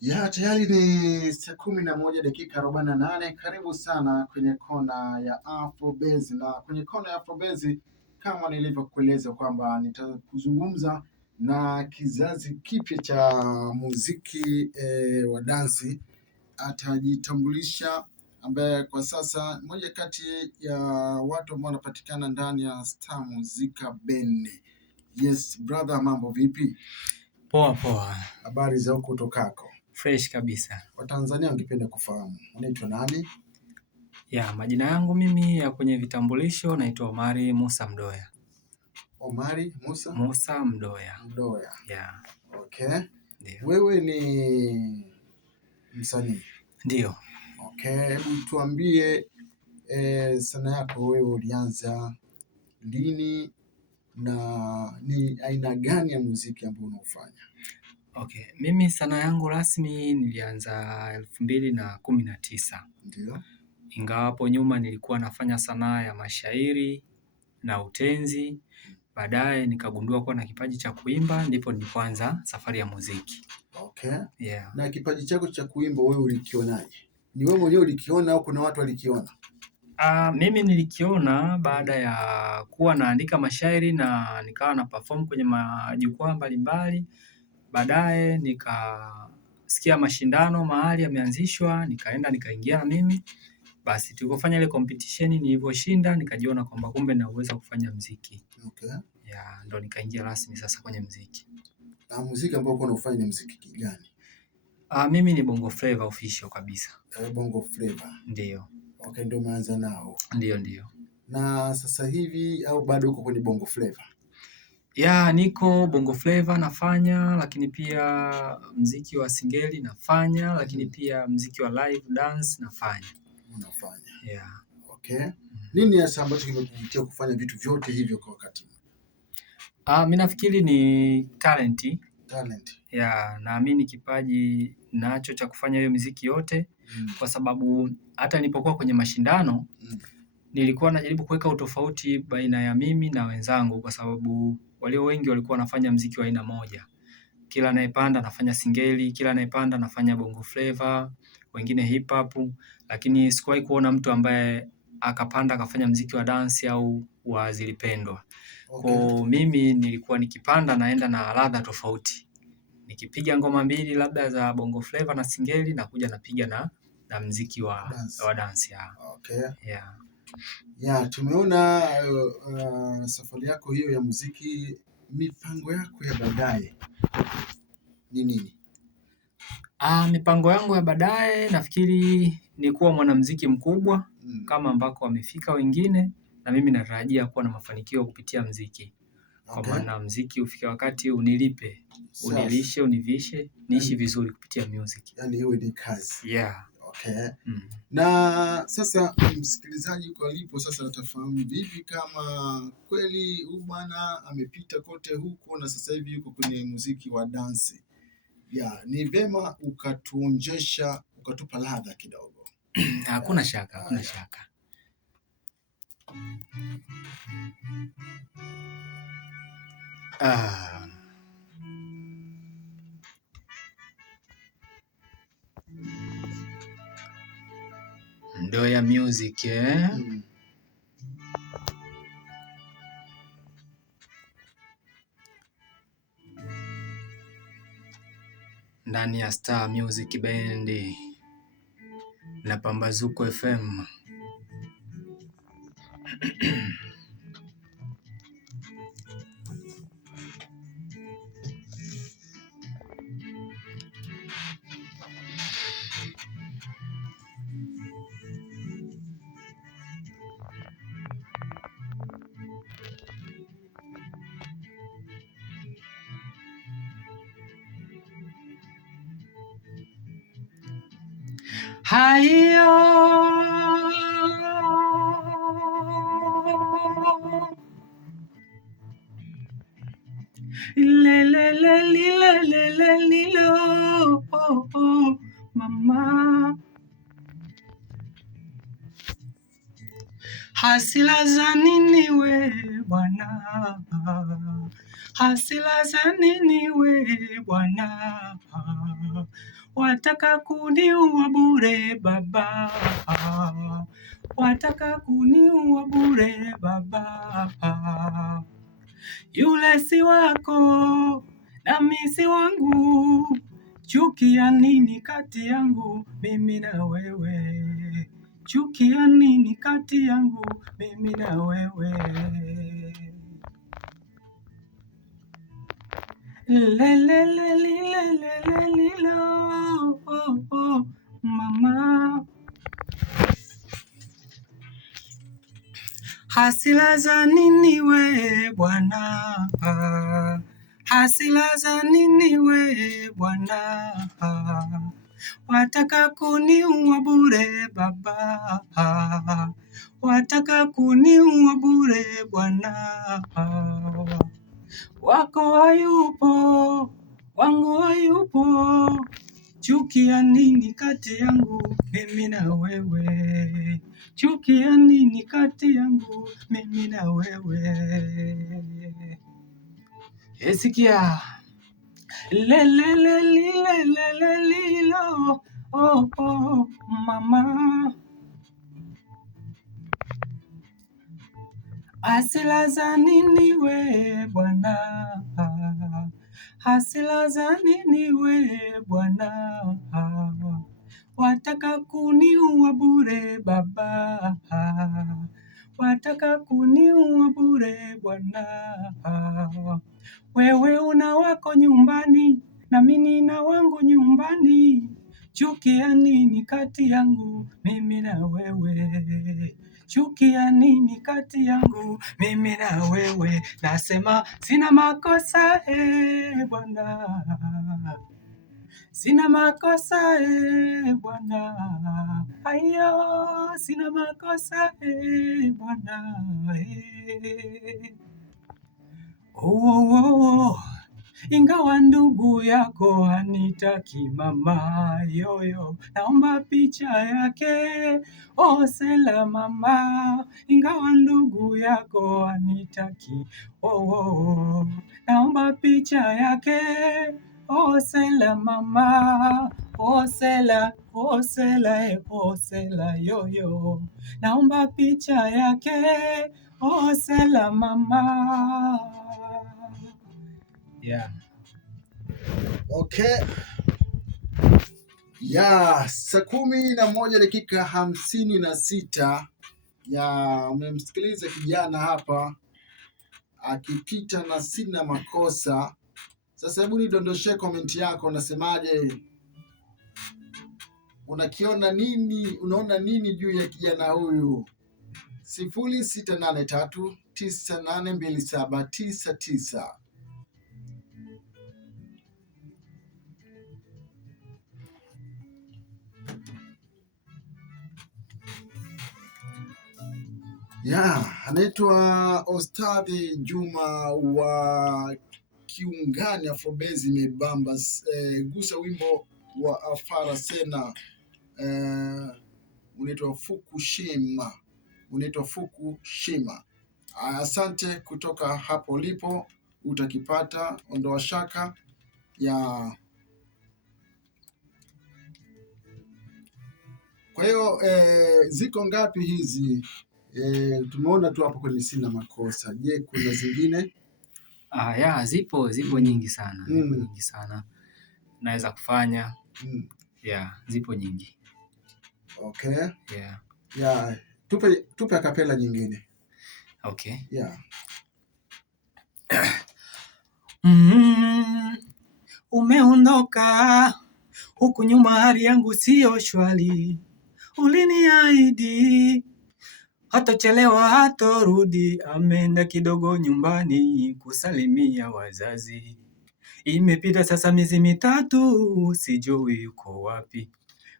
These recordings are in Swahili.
Ya tayari ni saa 11:48. Karibu sana kwenye kona ya Afrobase, na kwenye kona ya Afrobase kama nilivyokueleza kwamba nitakuzungumza na kizazi kipya cha muziki wa dansi. Atajitambulisha, ambaye kwa sasa moja kati ya watu ambao wanapatikana ndani ya Star Muzika Band. Yes brother, mambo vipi? Poa poa. Habari za huko utokako? Fresh kabisa. Watanzania wangependa kufahamu unaitwa nani? Ya, majina yangu mimi ya kwenye vitambulisho naitwa Omari Musa Mdoya. Omari Musa? Musa Mdoya. Mdoya. Yeah. Okay. Ndio. Wewe ni msanii? Ndio. Okay, hebu tuambie sanaa yako wewe ulianza lini na ni aina gani ya muziki ambao unaofanya? Okay, mimi sanaa yangu rasmi nilianza 2019. Ndio. Ingawa hapo nyuma nilikuwa nafanya sanaa ya mashairi na utenzi. Baadaye nikagundua kuwa na kipaji cha kuimba, ndipo nilipoanza safari ya muziki. Okay. Yeah. Na kipaji chako cha kuimba wewe ulikionaje? Ni wewe mwenyewe ulikiona au kuna watu walikiona? Mimi nilikiona baada ya kuwa naandika mashairi na nikawa na perform kwenye majukwaa mbalimbali. Baadaye nikasikia mashindano mahali yameanzishwa, nikaenda nikaingia na mimi. Basi tulipofanya ile competition, nilivyoshinda nikajiona kwamba kumbe na uwezo kufanya muziki. Okay. Yeah, ndo nikaingia rasmi sasa kwenye muziki. Na muziki ambao uko unafanya ni muziki gani? Mimi ni Bongo Flava official kabisa. Bongo Flava. Ndio. Okay, ndio umeanza nao. Ndio. Na sasa hivi au bado uko kwenye Bongo Flava? Ya, niko Bongo Flava nafanya, lakini pia mziki wa singeli nafanya, lakini pia mziki wa live dance nafanya. Unafanya? Yeah. Okay. Nini hasa ambacho kimekuvutia kufanya vitu vyote hivyo kwa wakati? Mimi nafikiri ni talent. Yeah, naamini kipaji nacho cha kufanya hiyo muziki yote. Kwa sababu hata nilipokuwa kwenye mashindano nilikuwa najaribu kuweka utofauti baina ya mimi na wenzangu, kwa sababu walio wengi walikuwa wanafanya muziki wa aina moja. Kila anayepanda anafanya singeli, kila anayepanda anafanya Bongo Flava, wengine hip hop, lakini sikuwahi kuona mtu ambaye akapanda akafanya muziki wa dance au wa zilipendwa. Okay. Kwa mimi nilikuwa nikipanda naenda na ladha tofauti. Nikipiga ngoma mbili labda za Bongo Flava na singeli, na kuja napiga na muziki wa dance. Okay. Yeah. Yeah, tumeona safari yako hiyo ya muziki. Mipango yako ya baadaye ni nini? Mipango yangu ya baadaye nafikiri ni kuwa mwanamuziki mkubwa kama ambako wamefika wengine, na mimi natarajia kuwa na mafanikio kupitia muziki. Kwa maana muziki ufika wakati unilipe, unilishe, univishe, niishi vizuri kupitia music. Yaani hiyo ni kazi. Yeah. Okay. Na sasa msikilizaji kwa alipo sasa atafahamu vipi kama kweli huyu bwana amepita kote huko na sasa hivi yuko kwenye muziki wa dansi. Yeah, ni vema ukatuonjesha, ukatupa ladha kidogo. Hakuna shaka, hakuna shaka. Mdoya music, ndani ya Star Music Band na Pambazuko FM. Hayo lilo mama, hasila za nini we Bwana, hasira za nini we Bwana, wataka kuniua bure Baba, wataka kuniua bure Baba. Yule si wako nami si wangu, chuki ya nini kati yangu mimi na wewe? Chuki ya nini kati yangu mimi na wewe? Lilo, oh, oh, mama. Hasira za nini we Bwana, hasira za nini we Bwana, wataka kuniua bure Baba, wataka kuniua bure Bwana. Wako hayupo, wangu hayupo, chuki ya nini kati yangu mimi na wewe? Chuki ya nini kati yangu mimi na wewe? Sikia. Lilo, oh, oh, mama. Hasira za nini we Bwana, hasira za nini we Bwana, wataka kuniua bure Baba, wataka kuniua bure Bwana. Wewe una wako nyumbani na mimi nina wangu nyumbani, chuki ya nini kati yangu mimi na wewe? Chuki ya nini kati yangu mimi na wewe? Nasema sina makosa Bwana, sina makosa Bwana, ayo sina makosa Bwana. Oh, ingawa ndugu yako hanitaki mama yoyo, naomba picha yake sela mama. Ingawa ndugu yako hanitaki naomba picha yake sela mama, sela yoyo, naomba picha yake sela mama. Yeah. Okay. Saa 11:56 umemsikiliza kijana hapa akipita na sina makosa. Sasa hebu nidondoshe komenti yako, unasemaje? Unakiona nini? Unaona nini juu ya kijana huyu? 0683982799. Anaitwa Ostadhi Juma wa Kiungani. Afrobezi imebamba. Gusa wimbo wa Afara Sena, unaitwa Fukushima. Asante kutoka hapo ulipo, utakipata, ondoa shaka. Kwa hiyo ziko ngapi hizi? Tumeona tu hapo kwenye sina makosa. Je, kuna zingine? Zipo nyingi sana. Zipo nyingi sana naweza kufanya. Zipo nyingi. Okay. Tupe akapela nyingine. Okay. Umeondoka huku nyuma, hali yangu siyo shwari. Uliniahidi hatachelewa hatarudi, ameenda kidogo nyumbani kusalimia wazazi. Imepita sasa miezi mitatu, sijui yuko wapi.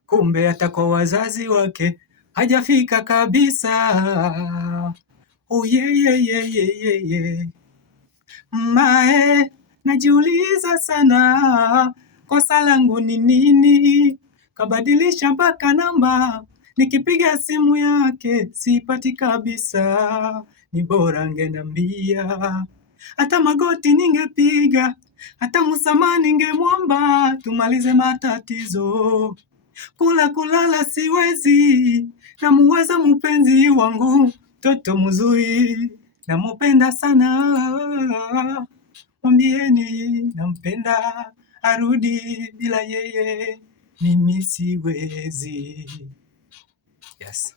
Kumbe hata kwa wazazi wake hajafika kabisa. Mae, najiuliza sana, kosa langu ni nini? Kabadilisha mpaka namba, nikipiga simu yake sipati kabisa. ni bora angenambia. Hata magoti ningepiga, hata msamaha ningemwomba, tumalize matatizo. Kula kulala siwezi, namuwaza mpenzi wangu, mtoto mzuri, namupenda sana. Mwambieni nampenda, arudi, bila yeye mimi siwezi. Yes.